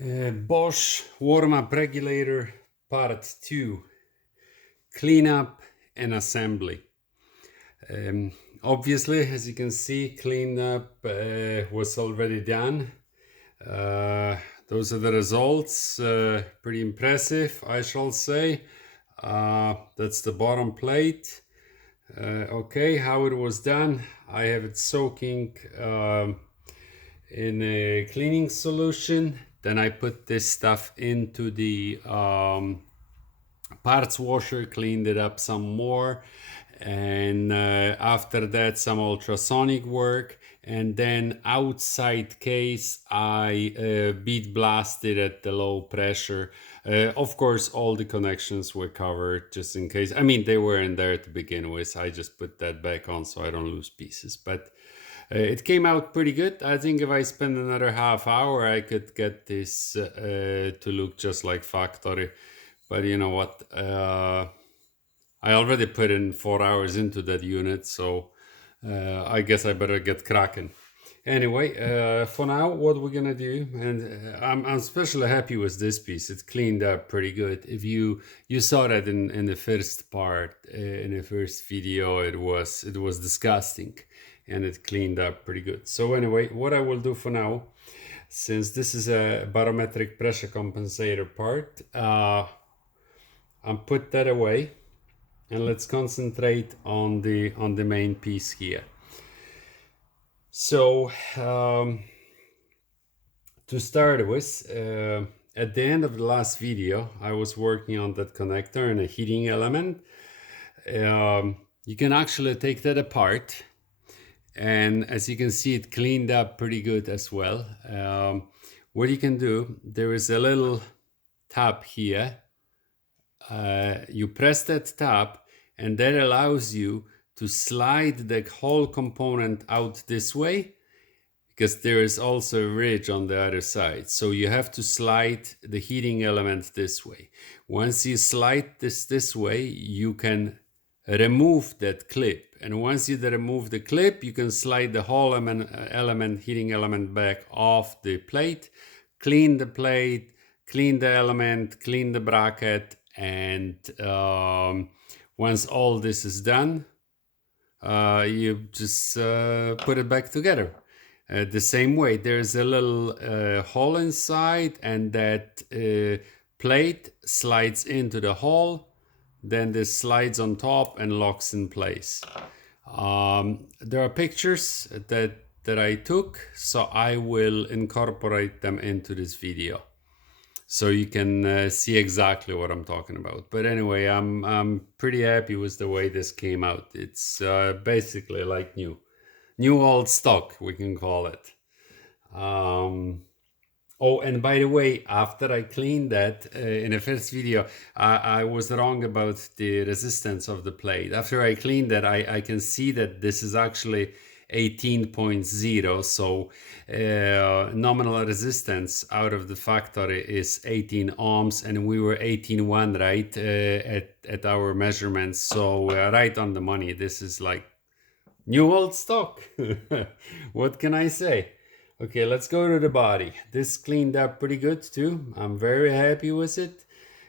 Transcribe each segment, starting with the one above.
Bosch warm-up regulator part 2, cleanup and assembly. Obviously, as you can see, cleanup was already done. Those are the results, pretty impressive, I shall say. That's the bottom plate. Okay, how it was done, I have it soaking in a cleaning solution. Then I put this stuff into the parts washer, cleaned it up some more, and after that some ultrasonic work, and then outside case I bead blasted at the low pressure. Of course all the connections were covered just in case. I mean, they were in there to begin with. I just put that back on so I don't lose pieces, but it came out pretty good. I think if I spend another half hour, I could get this to look just like factory. But you know what? I already put in 4 hours into that unit, so I guess I better get cracking. Anyway, for now, what we're gonna do, and I'm especially happy with this piece. It's cleaned up pretty good. If you saw that in the first part, in the first video, it was disgusting, and it cleaned up pretty good. So anyway, what I will do for now, since this is a barometric pressure compensator part, I'll put that away, and let's concentrate on the main piece here. So to start with, at the end of the last video, I was working on that connector and a heating element. You can actually take that apart, and as you can see, it cleaned up pretty good as well. What you can do, there is a little tab here. You press that tab, and that allows you to slide the whole component out this way, because there is also a ridge on the other side. So you have to slide the heating element this way. Once you slide this way, you can remove that clip. And once you remove the clip, you can slide the whole heating element back off the plate, clean the plate, clean the element, clean the bracket, and once all this is done, you just put it back together. The same way, there's a little hole inside, and that plate slides into the hole. Then this slides on top and locks in place. There are pictures that I took, so I will incorporate them into this video, so you can see exactly what I'm talking about. But anyway, I'm pretty happy with the way this came out. It's basically like new old stock, we can call it. Oh, and by the way, after I cleaned that in the first video, I was wrong about the resistance of the plate. After I cleaned that, I can see that this is actually 18.0. So nominal resistance out of the factory is 18 ohms, and we were 18.1, right, at our measurements. So right on the money. This is like new old stock. What can I say? Okay, let's go to the body. This cleaned up pretty good too. I'm very happy with it.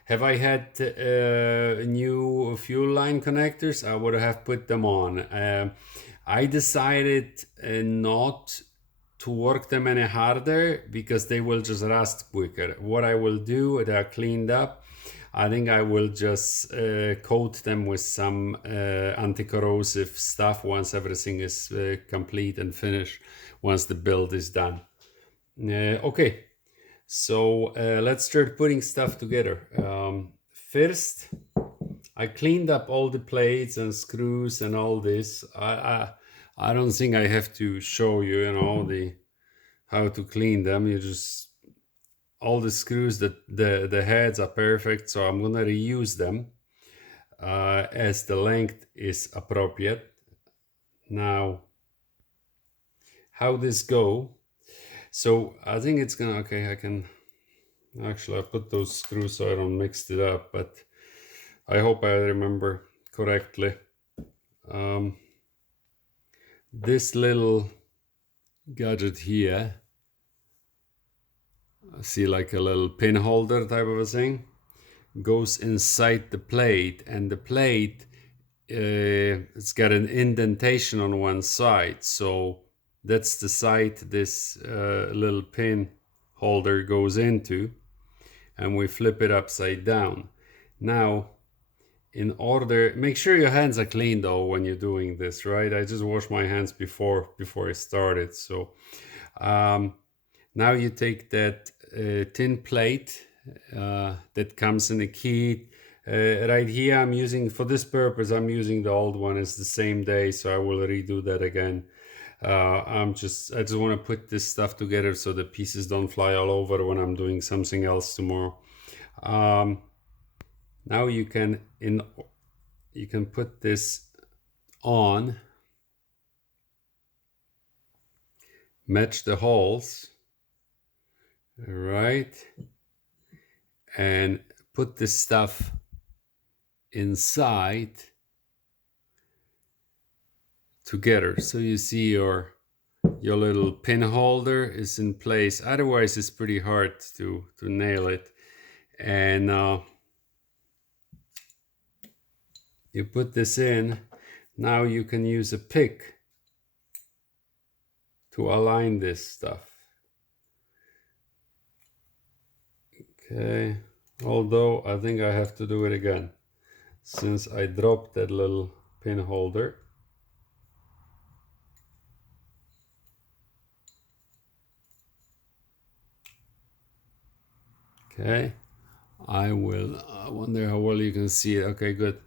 Have I had new fuel line connectors? I would have put them on. I decided not to work them any harder because they will just rust quicker. What I will do, they are cleaned up. I think I will just coat them with some anti-corrosive stuff once everything is complete and finished, once the build is done. Okay, so let's start putting stuff together. First, I cleaned up all the plates and screws and all this. I don't think I have to show you, how to clean them. You just, all the screws, the heads are perfect, so I'm gonna reuse them as the length is appropriate. Now, how this go? So I think it's gonna, okay, I can, actually I put those screws so I don't mix it up, but I hope I remember correctly. This little gadget here, see, like a little pin holder type of a thing, goes inside the plate, and the plate, it's got an indentation on one side, so that's the side this little pin holder goes into, and we flip it upside down. Now, in order, make sure your hands are clean though when you're doing this, right? I just washed my hands before I started. So now you take that tin plate that comes in a kit. Right here, I'm using, for this purpose, I'm using the old one. It's the same day, so I will redo that again. I just want to put this stuff together so the pieces don't fly all over when I'm doing something else tomorrow. Now you can put this on, match the holes, right, and put this stuff inside together. So you see your little pin holder is in place. Otherwise, it's pretty hard to nail it. And you put this in. Now you can use a pick to align this stuff. Okay, although I think I have to do it again since I dropped that little pin holder. Okay, I wonder how well you can see it. Okay, good.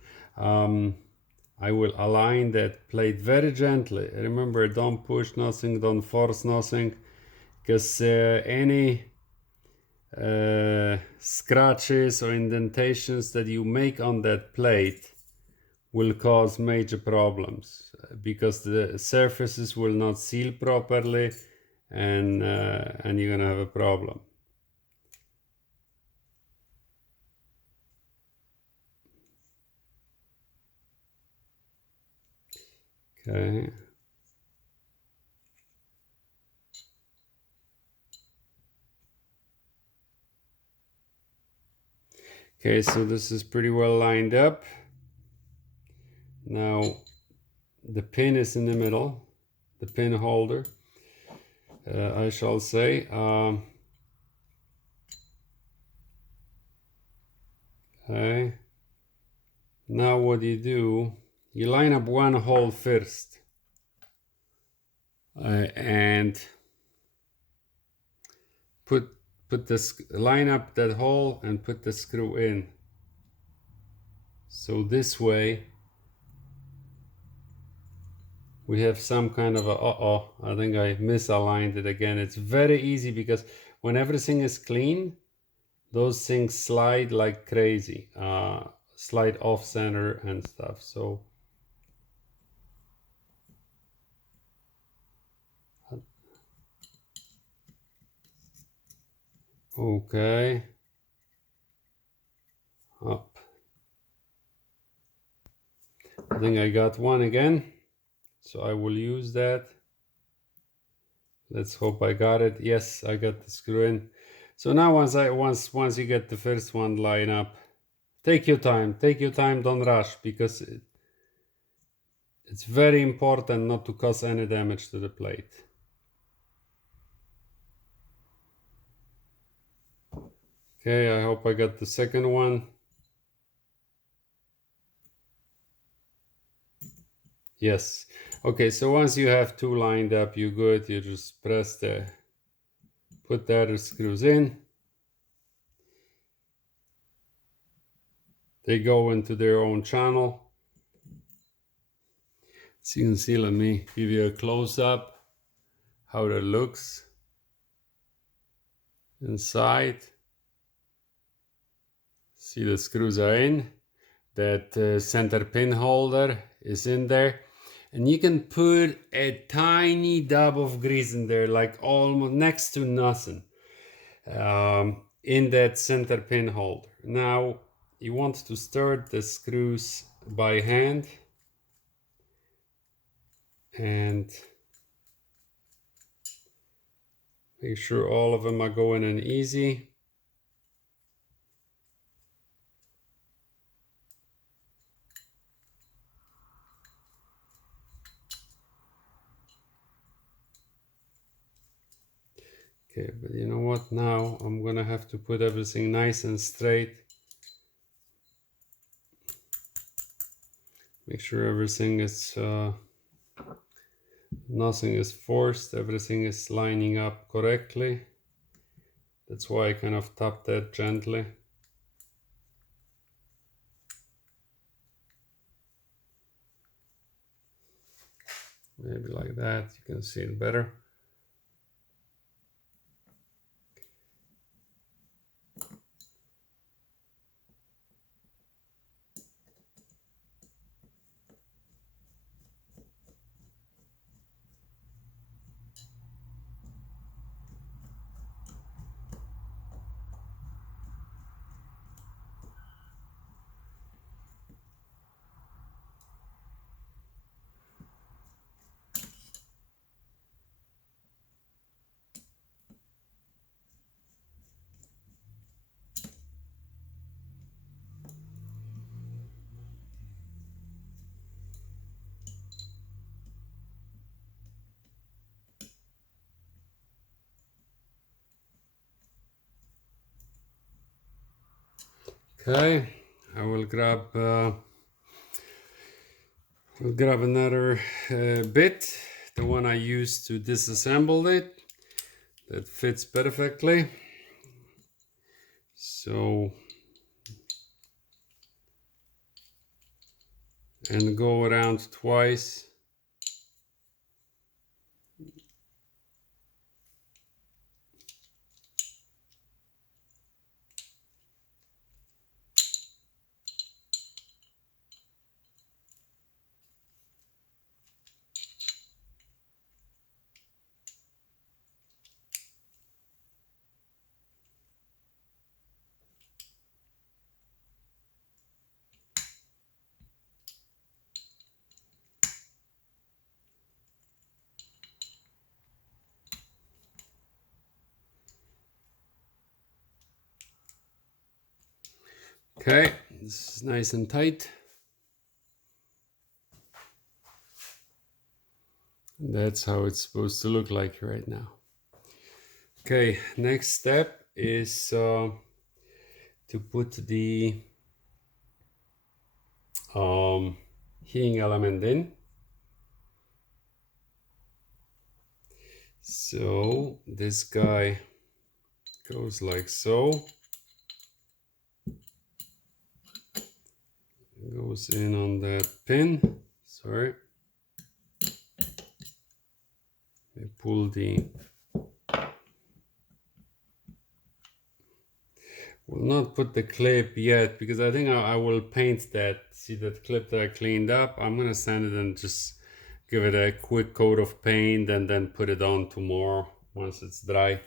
I will align that plate very gently. Remember, don't push nothing, don't force nothing, because any scratches or indentations that you make on that plate will cause major problems because the surfaces will not seal properly, and you're gonna have a problem. Okay. Okay, so this is pretty well lined up. Now the pin is in the middle, the pin holder, I shall say. Okay. Now what you line up one hole first, and line up that hole and put the screw in. So this way we have some kind of I think I misaligned it again. It's very easy because when everything is clean, those things slide like crazy, slide off center and stuff. So okay, up. I think I got one again, so I will use that. Let's hope I got it. Yes, I got the screw in. So now once you get the first one line up, take your time, don't rush, because it's very important not to cause any damage to the plate. Okay, I hope I got the second one. Yes. Okay, so once you have two lined up, you're good. You just put the other screws in. They go into their own channel. So you can see, let me give you a close-up how that looks inside. See, the screws are in. That center pin holder is in there. And you can put a tiny dab of grease in there, like almost next to nothing, in that center pin holder. Now, you want to start the screws by hand, and Make sure all of them are going in easy. Okay, but you know what? Now I'm gonna have to put everything nice and straight. Make sure everything is, nothing is forced, everything is lining up correctly. That's why I kind of tap that gently. Maybe like that, you can see it better. Okay, I will grab another bit, the one I used to disassemble it. That fits perfectly. So, and go around twice. Okay, this is nice and tight. That's how it's supposed to look like right now. Okay, next step is to put the heating element in. So this guy goes like so. Goes in on that pin. Sorry. I pull the. Will not put the clip yet because I think I will paint that. See that clip that I cleaned up? I'm gonna sand it and just give it a quick coat of paint and then put it on tomorrow once it's dry.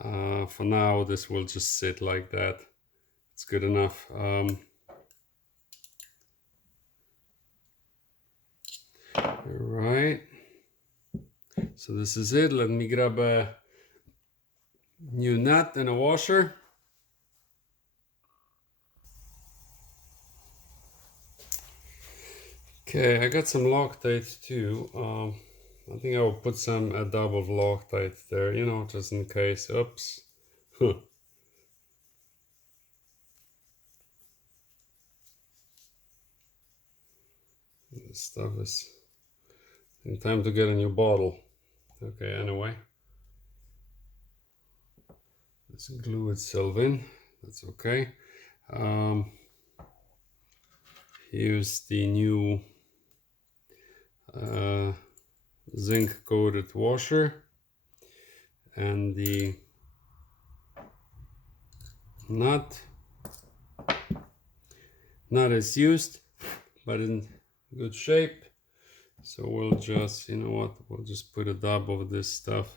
For now, this will just sit like that. It's good enough. Alright. So this is it. Let me grab a new nut and a washer. Okay, I got some Loctite too. I think I will put some a dab of Loctite there, you know, just in case. Oops. This stuff is in time to get a new bottle. Okay, anyway. Let's glue itself in. That's okay. Here's the new zinc coated washer and the nut. Nut is used, but in good shape. So we'll just, you know what, we'll just put a dab of this stuff.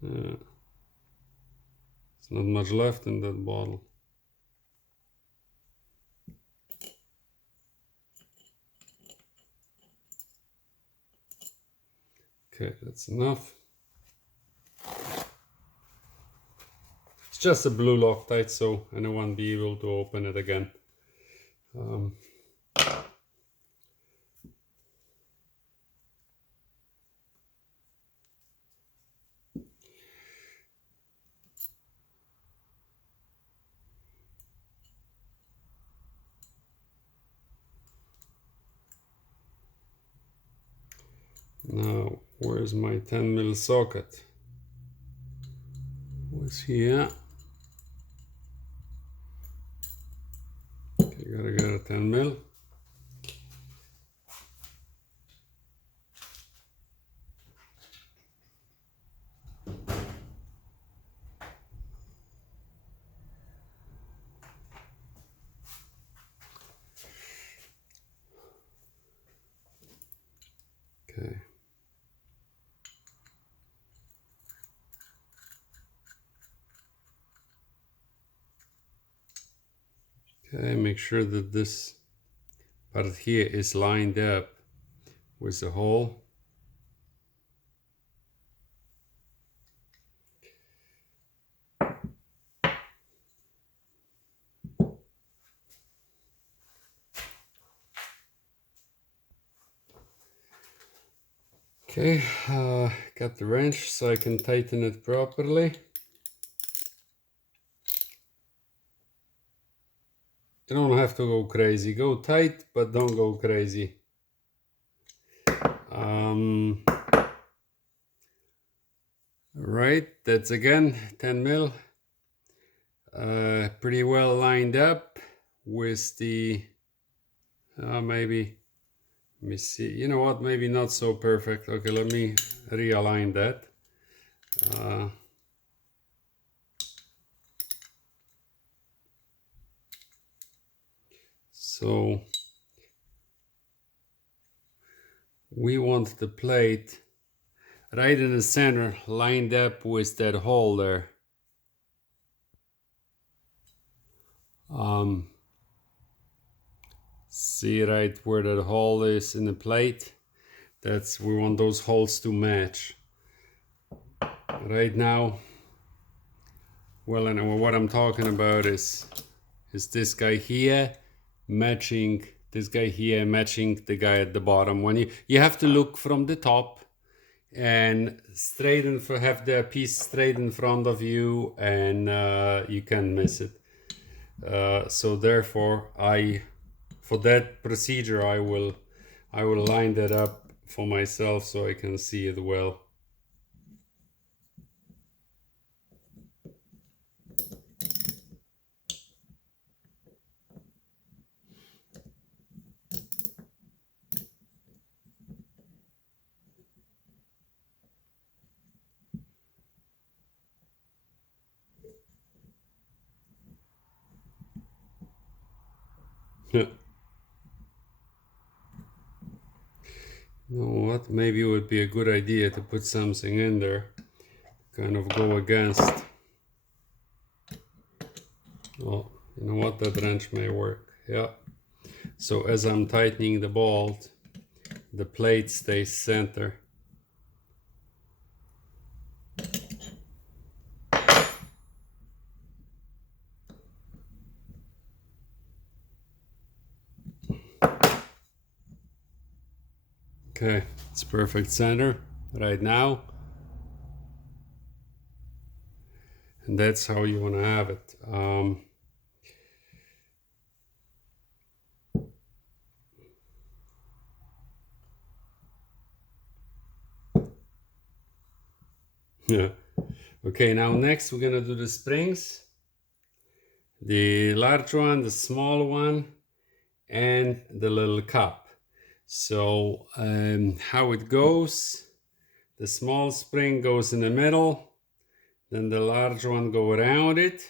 There's not much left in that bottle. Okay, that's enough. It's just a blue Loctite, so I won't be able to open it again. Now, where's my 10mm socket? Was here. Okay, gotta get a 10mm. Okay. Okay, make sure that this part here is lined up with the hole. Okay, got the wrench so I can tighten it properly. You don't have to go crazy. Go tight, but don't go crazy. Right, that's again 10mm. Pretty well lined up with the maybe, let me see, you know what, maybe not so perfect. Okay, let me realign that. So we want the plate right in the center, lined up with that hole there. See right where that hole is in the plate? That's, we want those holes to match. Right now, well, and what I'm talking about is this guy here matching this guy here, matching the guy at the bottom. When you have to look from the top and straighten for, have the piece straight in front of you, and you can't miss it. So therefore, for that procedure, I will line that up for myself so I can see it well. You know what? Maybe it would be a good idea to put something in there, kind of go against. Oh, you know what? That wrench may work. Yeah. So as I'm tightening the bolt, the plate stays center. Okay, it's perfect center right now. And that's how you want to have it. Yeah. Okay, now next we're gonna do the springs. The large one, the small one, and the little cup. So how it goes, the small spring goes in the middle, then the large one go around it,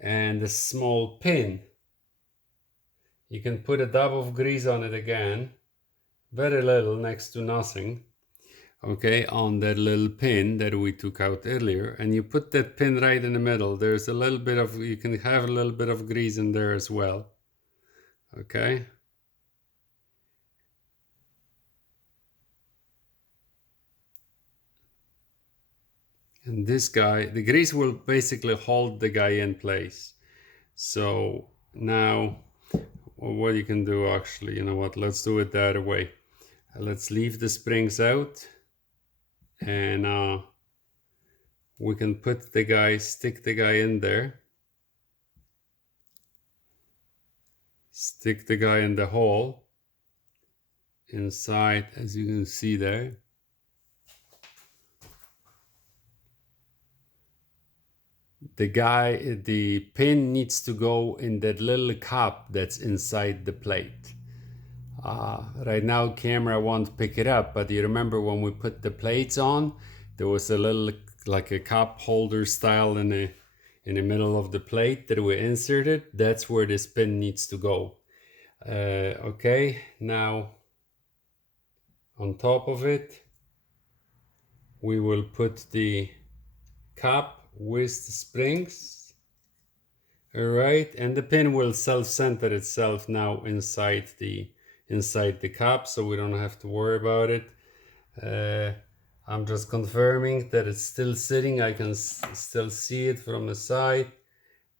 and the small pin, you can put a dab of grease on it again, very little, next to nothing, okay, on that little pin that we took out earlier, and you put that pin right in the middle. There's a little bit of, you can have a little bit of grease in there as well, okay. And this guy, the grease will basically hold the guy in place. So now what you can do, actually, you know what, let's do it the other way. Let's leave the springs out, and we can put the guy, stick the guy in there, stick the guy in the hole inside, as you can see there. The pin needs to go in that little cup that's inside the plate. Right now camera won't pick it up, but you remember when we put the plates on, there was a little, like a cup holder style in the middle of the plate that we inserted. That's where this pin needs to go. Okay, now on top of it we will put the cup with the springs. All right, and the pin will self-center itself now inside the cup, so we don't have to worry about it. I'm just confirming that it's still sitting. I can still see it from the side,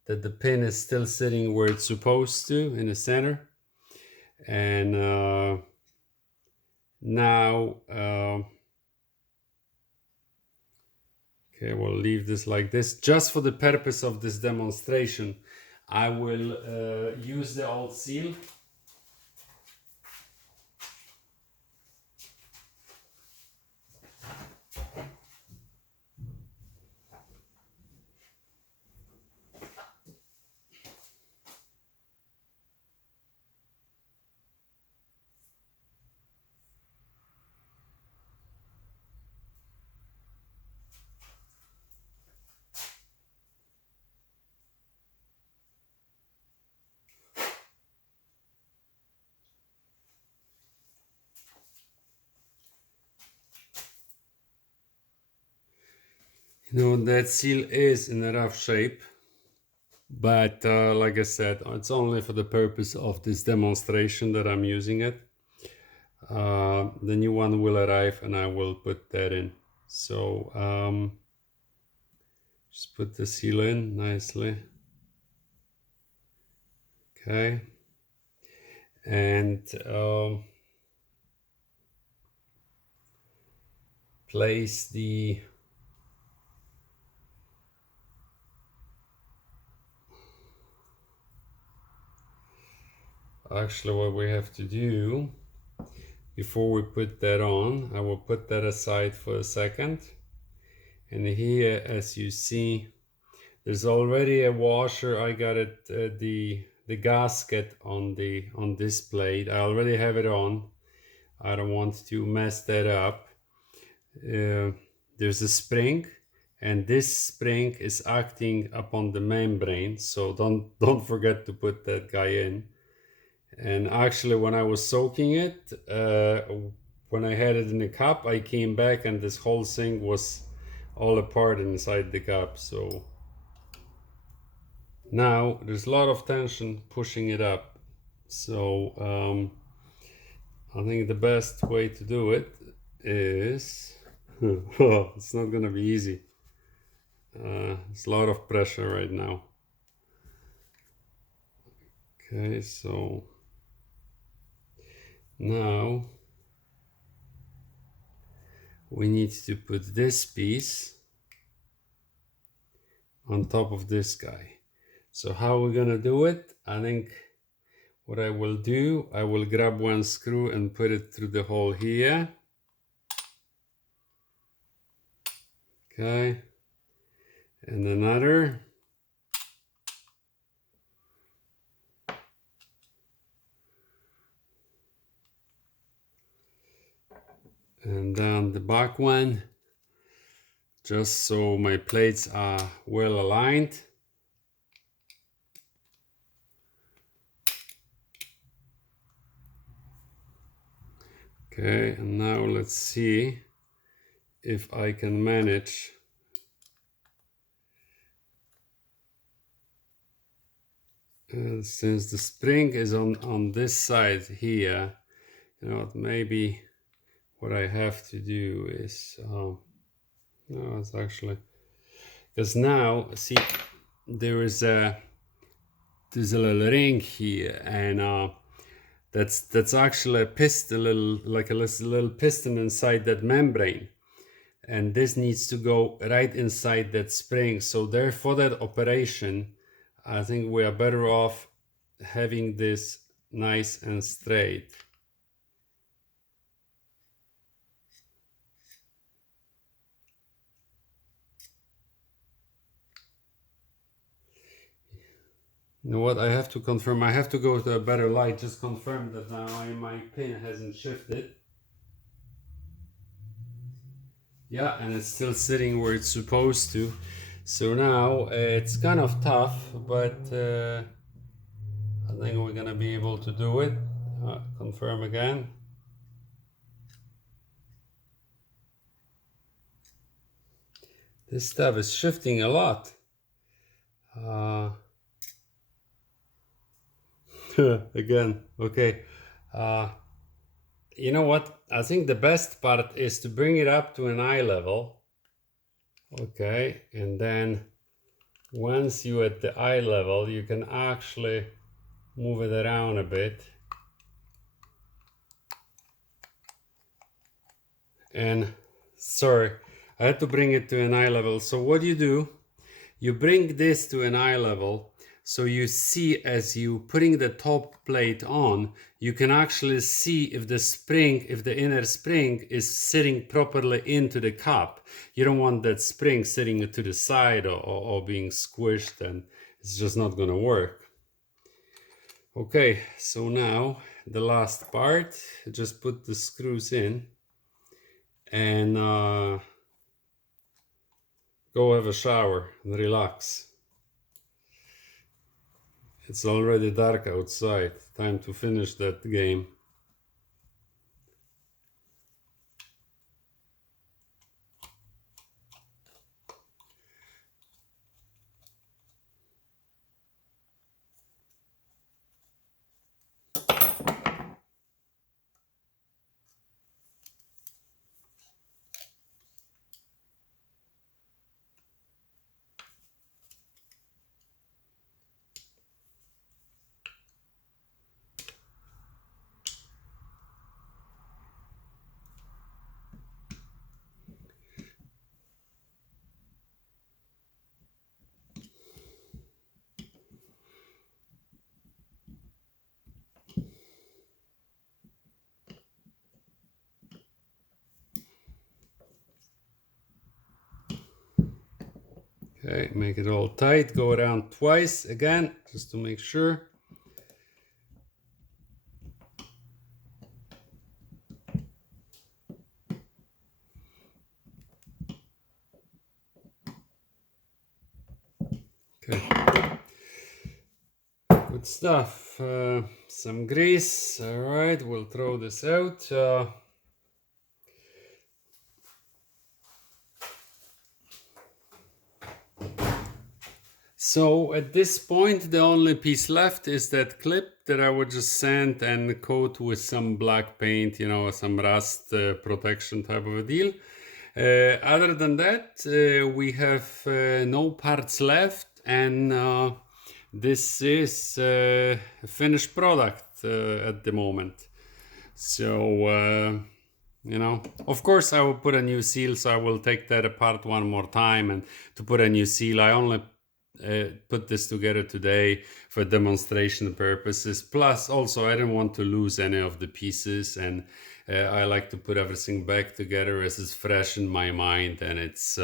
that the pin is still sitting where it's supposed to, in the center. And now okay, we'll leave this like this. Just for the purpose of this demonstration, I will use the old seal. You know, that seal is in a rough shape, but like I said, it's only for the purpose of this demonstration that I'm using it. The new one will arrive and I will put that in. So just put the seal in nicely. Okay, and place the actually what we have to do before we put that on, I will put that aside for a second. And here, as you see, there's already a washer. I got it, the gasket on this plate. I already have it on. I don't want to mess that up. There's a spring, and this spring is acting upon the membrane, so don't forget to put that guy in. And actually, when I was soaking it, when I had it in the cup, I came back and this whole thing was all apart inside the cup. So now there's a lot of tension pushing it up. So I think the best way to do it is it's not gonna be easy. It's a lot of pressure right now. Okay, so now we need to put this piece on top of this guy. So how we're gonna do it? I think what I will do, I will grab one screw and put it through the hole here. Okay, and another. And then the back one, just so my plates are well aligned. Okay, and now let's see if I can manage since the spring is on this side here, you know, maybe what I have to do is no, it's actually because now see there's a little ring here, and that's actually a piston, a little piston inside that membrane, and this needs to go right inside that spring. So there, for that operation, I think we are better off having this nice and straight. You know what? I have to confirm. I have to go to a better light. Just confirm that now my pin hasn't shifted. Yeah, and it's still sitting where it's supposed to. So now it's kind of tough, but I think we're gonna be able to do it. Confirm again. This stuff is shifting a lot. Again, okay. You know what? I think the best part is to bring it up to an eye level. Okay, and then once you're at the eye level, you can actually move it around a bit. And sorry, I had to bring it to an eye level. So what do? You bring this to an eye level, so you see as you putting the top plate on, you can actually see if the spring, if the inner spring is sitting properly into the cup. You don't want that spring sitting to the side or being squished, and it's just not gonna work. Okay, so now the last part, just put the screws in and go have a shower and relax. It's already dark outside. Time to finish that game. Okay, make it all tight. Go around twice again, just to make sure. Okay. Good stuff. Some grease. All right, we'll throw this out. So at this point, the only piece left is that clip that I would just sand and coat with some black paint, you know, some rust protection type of a deal. Other than that, we have no parts left, and this is a finished product at the moment. So, you know, of course I will put a new seal, so I will take that apart one more time, and to put a new seal, I only put this together today for demonstration purposes. Plus, also, I didn't want to lose any of the pieces, and I like to put everything back together as it's fresh in my mind, and it's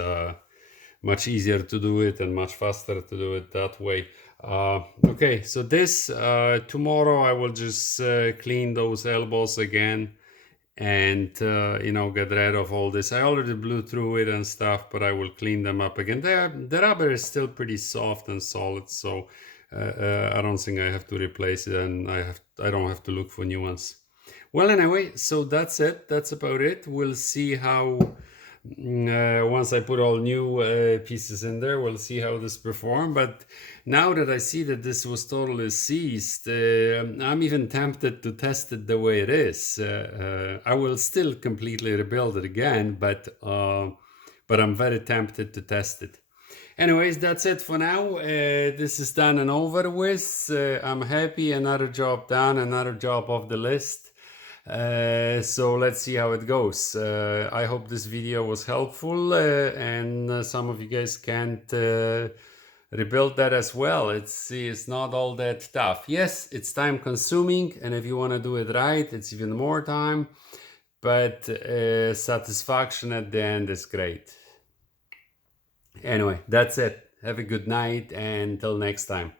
much easier to do it and much faster to do it that way. Okay, so this tomorrow I will just clean those elbows again, and you know, get rid of all this. I already blew through it and stuff, but I will clean them up again. The rubber is still pretty soft and solid, so I don't think I have to replace it, and I don't have to look for new ones. Well, anyway, so that's it. That's about it. We'll see how once I put all new pieces in there, we'll see how this perform. But now that I see that this was totally seized, I'm even tempted to test it the way it is. I will still completely rebuild it again, but I'm very tempted to test it. Anyways, that's it for now. This is done and over with. I'm happy. Another job done, another job off the list. So let's see how it goes. I hope this video was helpful, and some of you guys can't rebuild that as well. It's not all that tough. Yes, it's time consuming, and if you want to do it right, it's even more time, but satisfaction at the end is great. Anyway, that's it. Have a good night, and till next time.